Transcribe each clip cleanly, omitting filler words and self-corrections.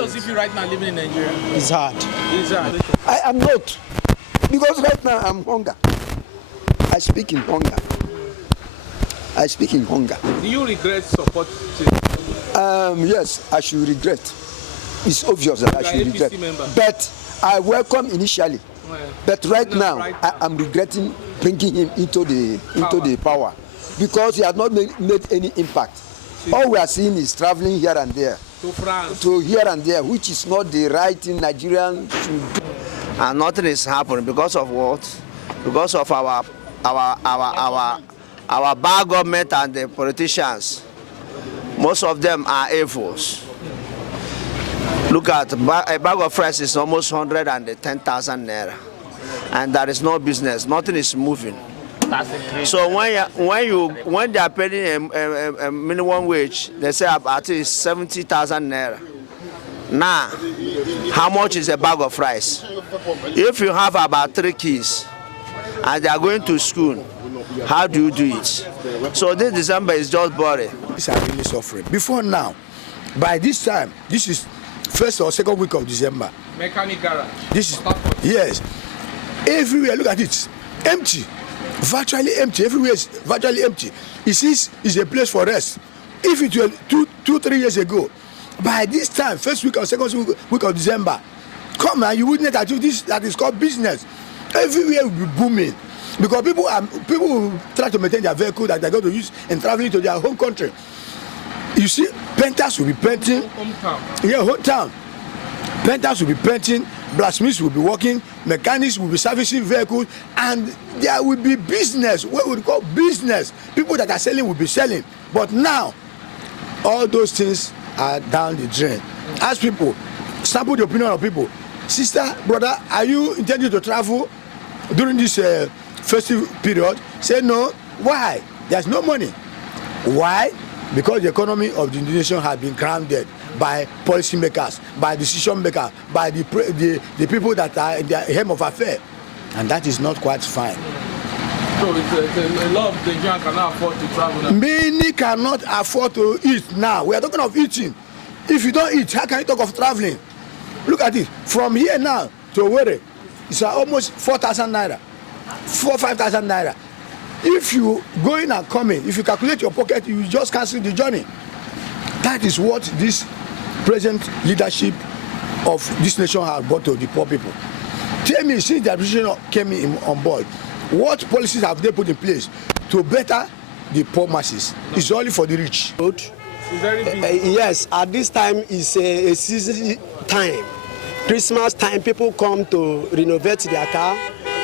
does it feel right now living in Nigeria? It's hard. It's hard. I am not. Because right now I'm hunger. I speak in hunger. I speak in hunger. Do you regret supporting? Yes, I should regret. It's obvious that I should regret. But I welcome initially. Well, but right now, I am regretting bringing him into the power because he has not made any impact. All we are seeing is traveling here and there. To France. To here and there, which is not the right thing Nigerian should do. And nothing is happening because of what? Because of our bad government and the politicians. Most of them are evils. Look at a bag of rice is almost 110,000 naira, and there is no business. Nothing is moving. So when they are paying a minimum wage, they say at least 70,000 naira. Now, how much is a bag of rice? If you have about 3 kids and they are going to school, how do you do it? So this December is just boring. These are really suffering. Before now, by this time, this is first or second week of December. Mechanic garage. This is, yes. Everywhere, look at it, empty. Virtually empty. Everywhere is virtually empty. It's a place for rest. If it were 2-3 years ago, by this time, first week or second week of December, come on, you wouldn't have this that is called business. Everywhere will be booming because people will try to maintain their vehicle that they're going to use in traveling to their home country. You see, painters will be painting. Hometown. Yeah, hometown. Painters will be painting. Blacksmiths will be working. Mechanics will be servicing vehicles, and there will be business. What we call business. People that are selling will be selling. But now, all those things are down the drain. Ask people, sample the opinion of people. Sister, brother, are you intending to travel during this festive period? Say no. Why? There's no money. Why? Because the economy of the nation has been grounded by policymakers, by decision makers, by the people that are in the helm of affairs, and that is not quite fine. So a lot of Nigerians cannot afford to travel now. Many cannot afford to eat now. We are talking of eating. If you don't eat, how can you talk of traveling? Look at it. From here now to Owerri, it's almost 4,000 naira, 5,000 naira. If you going and coming, if you calculate your pocket, you just cancel the journey. That is what this present leadership of this nation has brought to the poor people. Tell me, since the administration came on board, what policies have they put in place to better the poor masses? It's only for the rich. Yes, at this time is a season time. Christmas time, people come to renovate their car,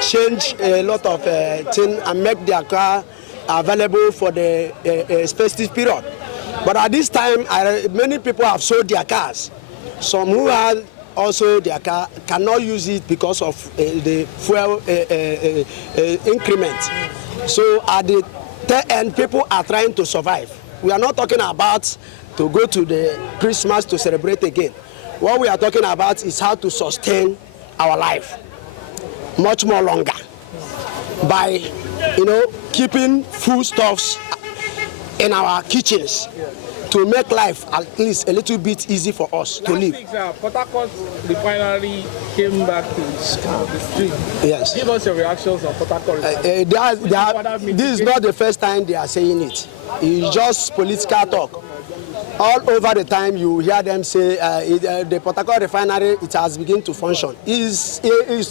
change a lot of things and make their car available for the festive period. But at this time, many people have sold their cars. Some who have also their car cannot use it because of the fuel increment. So at the end, people are trying to survive. We are not talking about to go to the Christmas to celebrate again. What we are talking about is how to sustain our life much more longer by, keeping foodstuffs in our kitchens to make life at least a little bit easy for us to live. Port Harcourt refinery came back to the street. Yes. Give us your reactions on Port Harcourt. This is not the first time they are saying it. It's just political talk. All over the time you hear them say the Port Harcourt refinery, it has begun to function. It's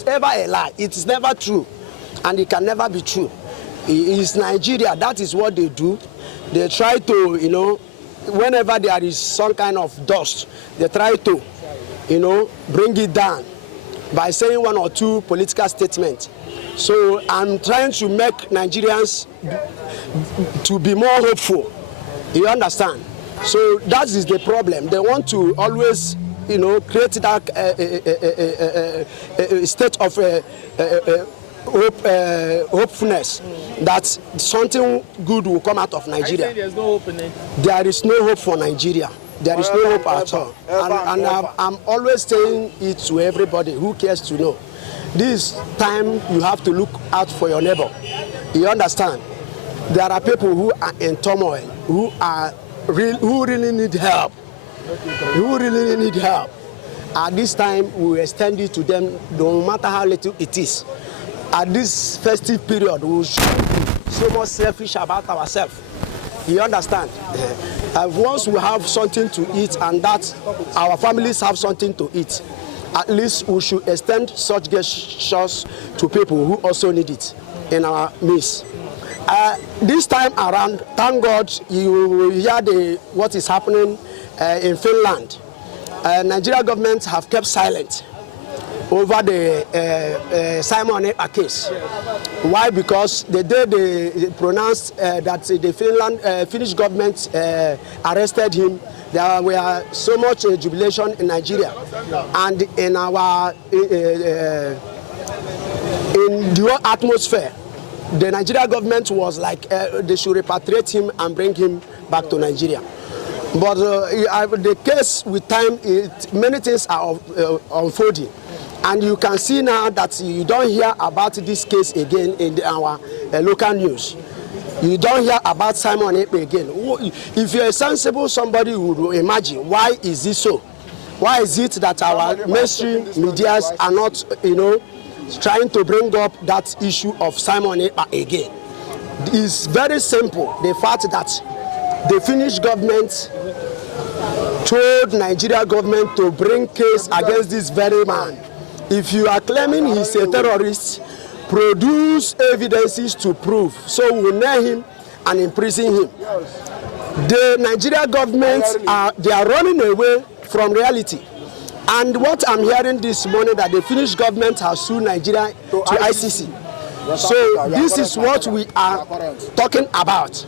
ever a lie. It is never true, and it can never be true. It's Nigeria. That is what they do. They try to, whenever there is some kind of dust, they try to, bring it down by saying one or two political statements. So I'm trying to make Nigerians to be more hopeful. You understand? So that is the problem. They want to always, create that state of hopefulness that something good will come out of Nigeria. There's no hope in it. There is no hope for Nigeria. There is no hope at all. And I'm always saying it to everybody who cares to know. This time you have to look out for your neighbor. You understand? There are people who are in turmoil, who really need help. Who really need help. At this time, we will extend it to them, no matter how little it is. At this festive period, we will be so much selfish about ourselves. You understand? Once we have something to eat and that our families have something to eat, at least we should extend such gestures to people who also need it in our midst. This time around, thank God, you hear what is happening in Finland. Nigeria government have kept silent over the Simon Ekpa case. Why? Because the day they pronounced that the Finnish government arrested him, there were so much jubilation in Nigeria, and in our in the atmosphere, the Nigeria government was like they should repatriate him and bring him back to Nigeria. But the case with time, many things are unfolding. And you can see now that you don't hear about this case again in our local news. You don't hear about Simon Ekpa again. If you're a sensible somebody, you would imagine, why is this so? Why is it that our mainstream medias are not, trying to bring up that issue of Simon Ekpa again? It's very simple. The fact that the Finnish government told Nigeria government to bring case against this very man. If you are claiming he's a terrorist, produce evidences to prove. So we will nail him and imprison him. The Nigeria government they are running away from reality. And what I'm hearing this morning that the Finnish government has sued Nigeria to ICC. So this is what we are talking about.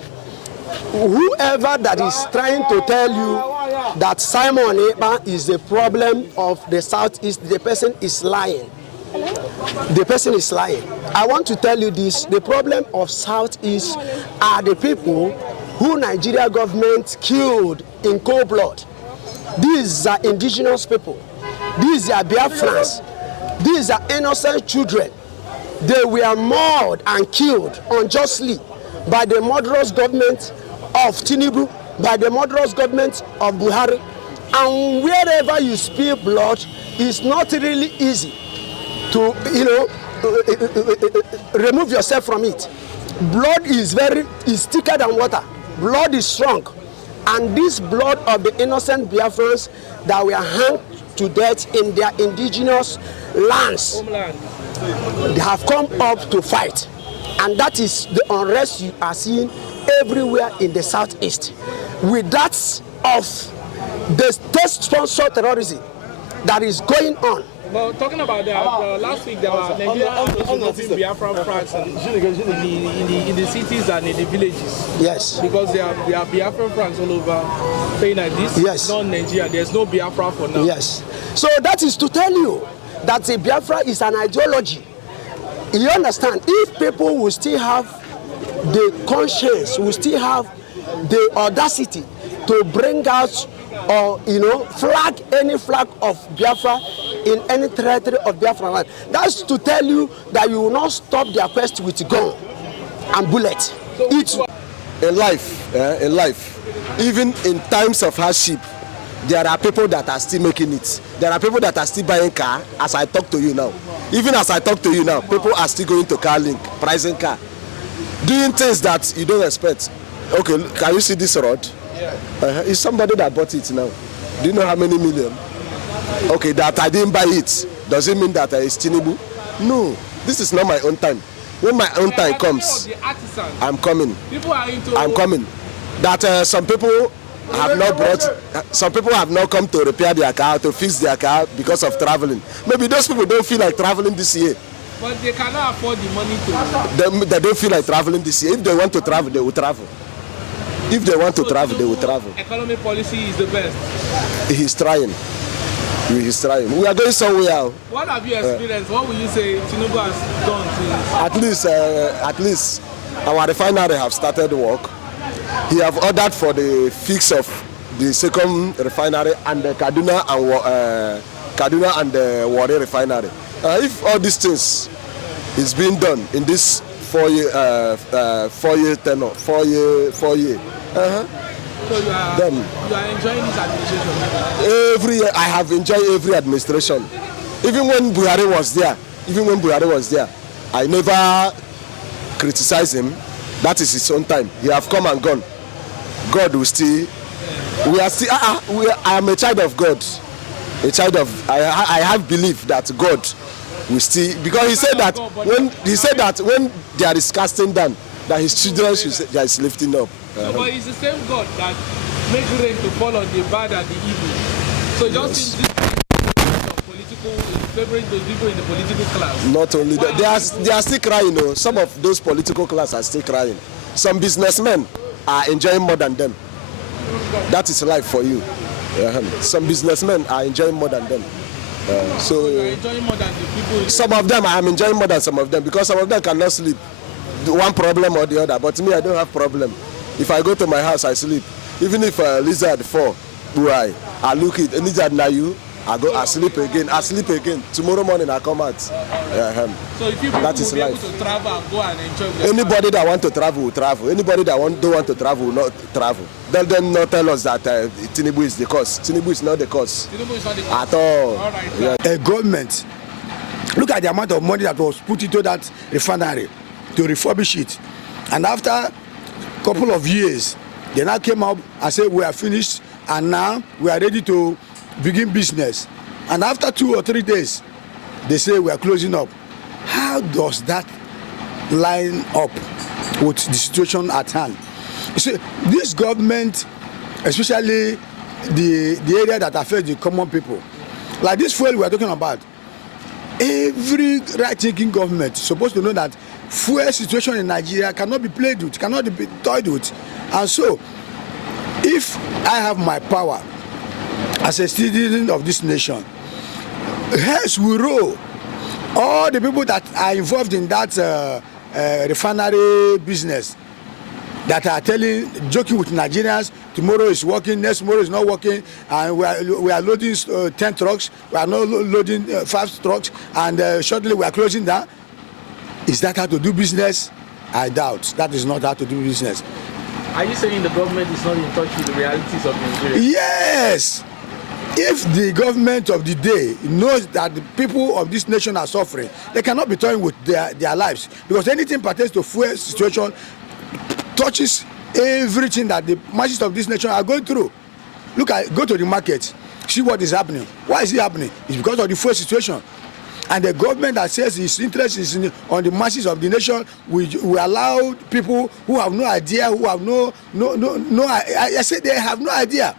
Whoever that is trying to tell you that Simon Ekpa is the problem of the Southeast, the person is lying. The person is lying. I want to tell you this, the problem of Southeast are the people who Nigeria government killed in cold blood. These are indigenous people. These are Biafrans. These are innocent children. They were mauled and killed unjustly by the murderous government of Tinubu, by the murderous government of Buhari. And wherever you spill blood, it's not really easy to, remove yourself from it. Blood is thicker than water. Blood is strong. And this blood of the innocent Biafrans that were hanged to death in their indigenous lands, they have come up to fight. And that is the unrest you are seeing everywhere in the Southeast. With that of the state-sponsored terrorism that is going on. Well, talking about that, last week there were Nigerian Biafran flags in the cities and in the villages. Yes. Because there are Biafran flags all over, saying like this. Yes. Not Nigeria. There's no Biafra for now. Yes. So that is to tell you that the Biafra is an ideology. You understand? If people will still have the conscience, will still have the audacity to bring out or flag any flag of Biafra in any territory of Biafra land, that's to tell you that you will not stop their quest with gun and bullet. In life, even in times of hardship, there are people that are still making it. There are people that are still buying car as I talk to you now. Even as I talk to you now, people are still going to car link, pricing car, doing things that you don't expect. Okay, can you see this road? Yeah. It's somebody that bought it now. Do you know how many million? Okay, that I didn't buy it. Does it mean that it's Tinubu? No, this is not my own time. When my own time comes, I'm coming. People are into. I'm coming. That some people have not brought. Some people have not come to repair their car, to fix their car because of traveling. Maybe those people don't feel like traveling this year. But they cannot afford the money to. They don't feel like traveling this year. If they want to travel, they will travel. If they want to travel, they will travel. Economic policy is the best. He's trying. He's trying. We are going somewhere. What have you experienced? What will you say Tinubu has done to At least our refinery have started work. He have ordered for the fix of the second refinery and the Kaduna and the Warri refinery. If all these things is being done in this 4 year tenure, So you are enjoying this administration? Every year, I have enjoyed every administration. Even when Buhari was there, I never criticized him. That is his own time. He have come and gone. God will still. We are still. I am a child of God. A child of. I have belief that God will still, because he said that when there is casting down, that his children there is lifting up. So, but it's the same God that makes rain to fall on the bad and the evil. So just in this political, favoring those people in the political class. Not only that, they are still crying. You know. Some of those political class are still crying. Some businessmen are enjoying more than them. That is life for you. Some businessmen are enjoying more than them. So you're enjoying more than the people. Some of them I am enjoying more than some of them, because some of them cannot sleep. One problem or the other. But me, I don't have problem. If I go to my house, I sleep. Even if a lizard fall, I look it. A lizard na you, I sleep again. Tomorrow morning I come out. So if people that is life. Able to travel and go and enjoy. Anybody that want to travel will travel. Anybody that don't want to travel will not travel. Let them not tell us that Tinubu is the cause. Tinubu is not the cause. Tinubu is not the cause. At all. All right, yeah. A government, look at the amount of money that was put into that refinery to refurbish it, and after a couple of years, they now came up and said we are finished, and now we are ready to begin business. And after 2 or 3 days, they say we are closing up. How does that line up with the situation at hand? You see, this government, especially the area that affects the common people, like this fuel we are talking about, every right-thinking government is supposed to know that fuel situation in Nigeria cannot be played with, cannot be toyed with. And so, if I have my power as a citizen of this nation, hence we roll all the people that are involved in that refinery business, that are joking with Nigerians, tomorrow is working, next tomorrow is not working, and we are loading 10 trucks, we are not loading 5 trucks, and shortly we are closing down. Is that how to do business? I doubt. That is not how to do business. Are you saying the government is not in touch with the realities of Nigeria? Yes. If the government of the day knows that the people of this nation are suffering, they cannot be toying with their lives, because anything pertains to fuel situation touches everything that the masses of this nation are going through. Go to the market, see what is happening. Why is it happening? It's because of the fuel situation. And the government that says its interest is on the masses of the nation, we allow people who have no idea, who have I say they have no idea.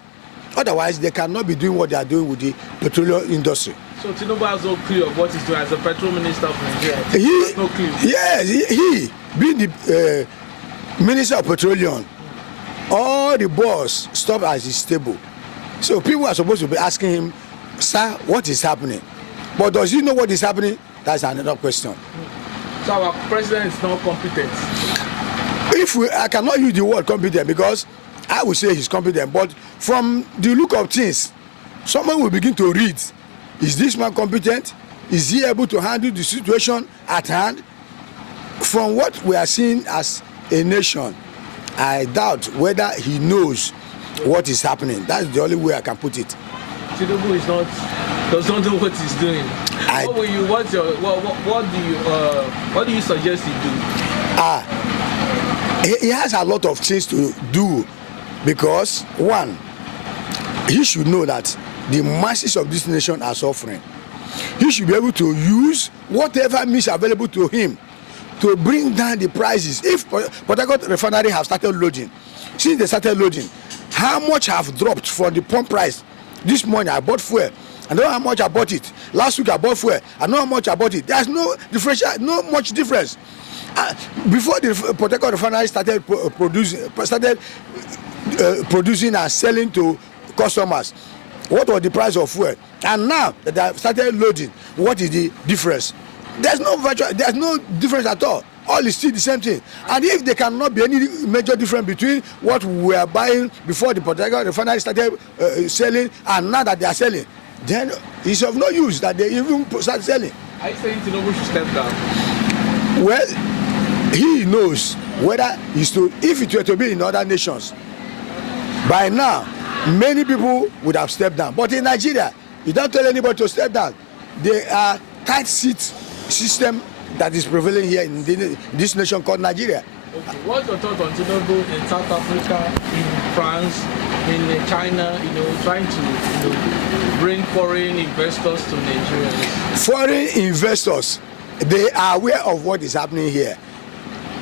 Otherwise, they cannot be doing what they are doing with the petroleum industry. So Tinubu has no clue of what he's doing as the petrol minister of Nigeria. He has no clue. Yes, he being the minister of petroleum, all the boss stop at his table. So people are supposed to be asking him, sir, what is happening? But does he know what is happening? That's another question. So our president is not competent. I cannot use the word competent, because I would say he's competent, but from the look of things, someone will begin to read, is this man competent? Is he able to handle the situation at hand? From what we are seeing as a nation, I doubt whether he knows what is happening. That's the only way I can put it. Tinubu does not know what he's doing. What do you suggest he do? He has a lot of things to do, because one, he should know that the masses of this nation are suffering. He should be able to use whatever means available to him to bring down the prices. If Port Harcourt refinery have started loading, since they started loading, how much have dropped from the pump price? This morning I bought fuel, I know how much I bought it. Last week I bought fuel, I know how much I bought it. There's no differential, no much difference. Before the Port Harcourt refinery started producing and selling to customers, what was the price of fuel? And now that they have started loading, what is the difference? There's no difference at all. All is still the same thing. And if there cannot be any major difference between what we were buying before the Port Harcourt refinery started selling and now that they are selling, then it's of no use that they even start selling. Are you saying Tinubu should step down? Well, he knows whether if it were to be in other nations, by now, many people would have stepped down. But in Nigeria, you don't tell anybody to step down. There are tight seat system that is prevailing here in this nation called Nigeria. Okay. What's your thought on Tinubu in South Africa, in France, in China, trying to, bring foreign investors to Nigeria? Foreign investors, they are aware of what is happening here.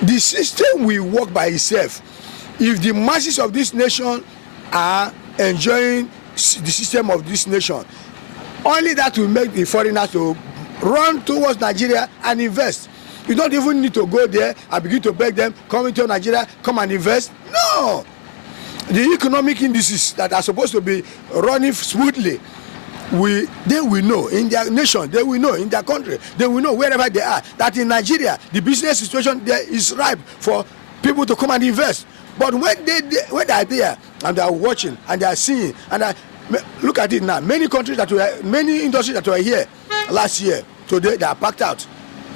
The system will work by itself. If the masses of this nation are enjoying the system of this nation, only that will make the foreigners to run towards Nigeria and invest. You don't even need to go there and begin to beg them, come into Nigeria, come and invest. No! The economic indices that are supposed to be running smoothly, they will know in their nation, they will know in their country, they will know wherever they are, that in Nigeria, the business situation there is ripe for people to come and invest. But when they are there and they are watching and they are seeing, and look at it now, many industries that were here last year, today they are packed out.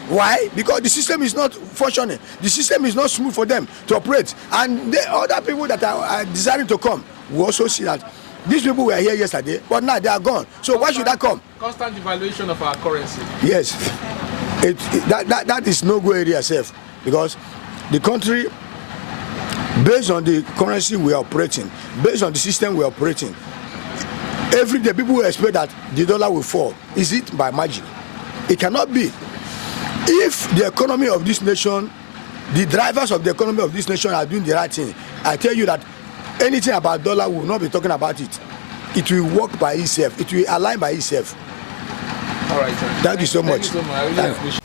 Why? Because the system is not functioning. The system is not smooth for them to operate. And the other people that are desiring to come, we also see that these people were here yesterday, but now they are gone. So why should that come? Constant devaluation of our currency. Yes. That is no go area safe, because the country, based on the currency we are operating, based on the system we are operating, every day people will expect that the dollar will fall. Is it by magic? It cannot be. If the economy of this nation, the drivers of the economy of this nation are doing the right thing, I tell you that anything about dollar will not be talking about it. It will work by itself. It will align by itself. All right, sir. Thank you so much. Thank you so much. I really appreciate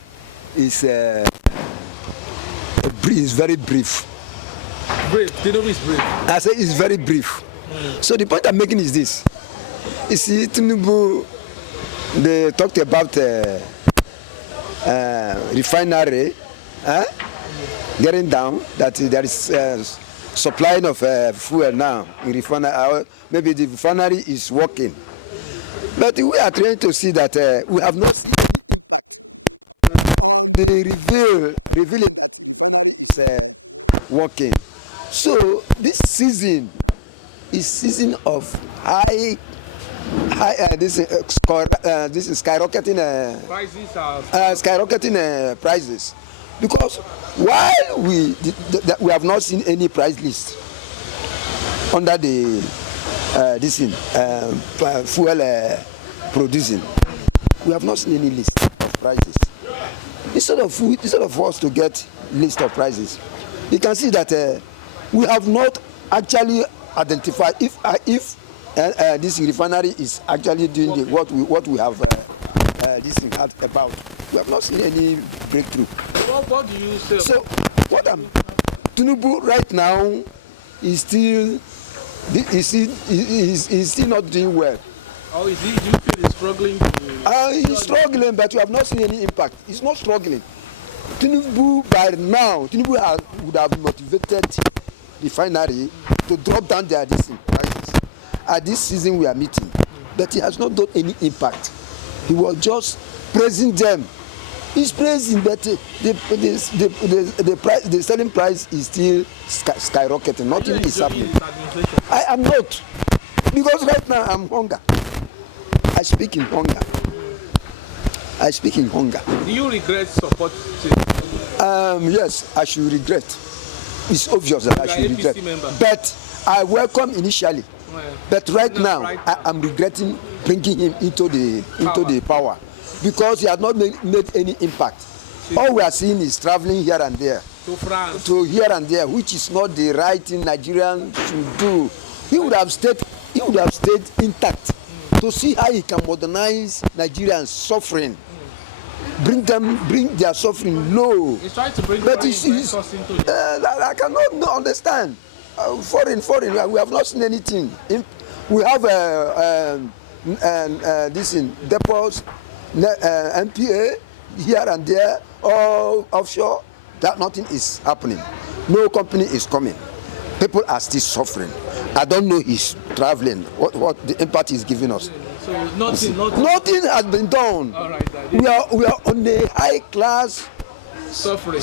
it. It's very brief. Brief. Tinubu is brief. I say it's very brief. So the point I'm making is this. You see, Tinubu, they talked about refinery getting down, that there is supplying of fuel now in refinery. Maybe the refinery is working, but we are trying to see that we have not seen the reveal working. So this season is season of high this is skyrocketing Prices are skyrocketing prices, because while we have not seen any price list under the fuel producing, we have not seen any list of prices. Instead of us to get list of prices, you can see that we have not actually identified if this refinery is actually doing what we have this thing about. We have not seen any breakthrough. What do you say? So what Tinubu right now is still not doing well. Or do you feel he's struggling? He's struggling, but you have not seen any impact. He's not struggling. Tinubu by now, would have motivated the refinery to drop down their prices at this season we are meeting, but he has not done any impact. He was just praising them. He's praising, but the selling price is still skyrocketing. Nothing is happening. I am not, because right now I'm hunger. I speak in hunger. Do you regret supporting? Yes, I should regret. It's obvious that I should regret. But I welcome initially. But right now, I am regretting bringing him into the power, because he has not made any impact. All we are seeing is traveling here and there, To France. to here and there, which is not the right thing Nigerians should do. He would have stayed intact to see how he can modernize Nigerians suffering, bring their suffering low. He's trying to bring But I I cannot understand. Foreign, we have not seen anything. We have this in depots, MPA here and there, all offshore. That nothing is happening. No company is coming. People are still suffering. I don't know he's traveling. What the impact is giving us. So Nothing has been done. All right, we are on a high class suffering.